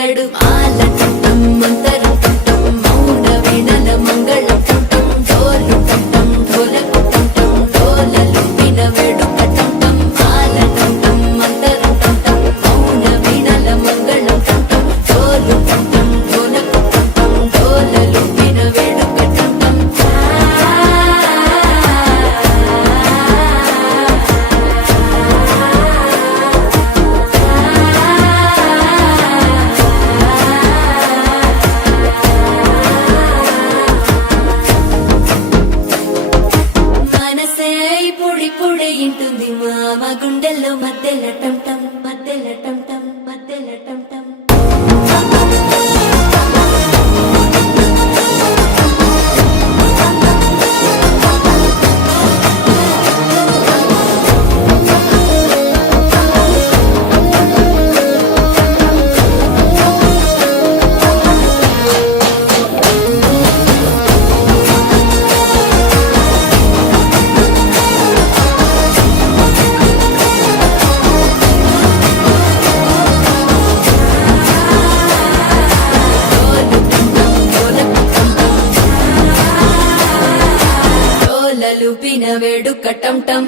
మగడు మాల టం మంతరం టం మౌన వీణల మంగళం టం డోలు టం ఢోలకు టం డోలలు విన వేడుక టం మాల టం మంతరం టం మౌన వీణల మంగళం టం డోలు టం ఢోలకు టం డోలలు విన వేడుక టం మనసే పొడి పొడి ఇంటుంది మామ గుండెల్లో మధ్యల టం టం మధ్యల టం టం మధ్యల టం టం లలుపిన వేడుక టం టం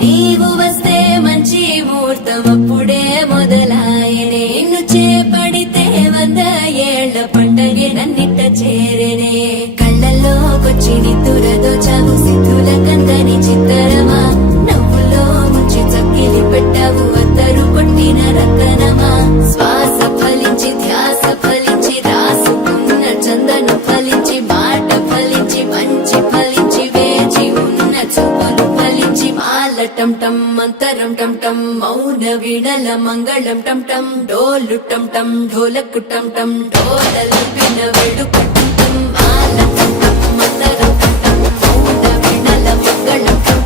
నీవు వస్తే మంచి ముహూర్తం అప్పుడే మొదలాయనే నిన్ను చేపడితే 100 ఏళ్ల పంటగే నన్నిట్ట చేరేనే కళ్ళల్లోకొచ్చి నిద్దురదోచావు సిద్ధుల కందని చిత్తరమా నవ్వులో ముంచి చక్కిలి పెట్టావు అత్తరు కొట్టిన రతనమా శ్వాస ఫలించి ధ్యాస ఫలించి రాసుకున్న చందనం ఫలించి మాట ఫలించి మంచి ఫలించి వేచి ఉన్న చూపులు ఫలించి మాల టం టం మంతరం టం టం మౌన వీణల మంగళం టం టం డోలు టం టం ఢోలకు టం టం డోలలు విన వేడుక టం టం మాల టం టం మంతరం టం టం మౌన వీణల మంగళం టం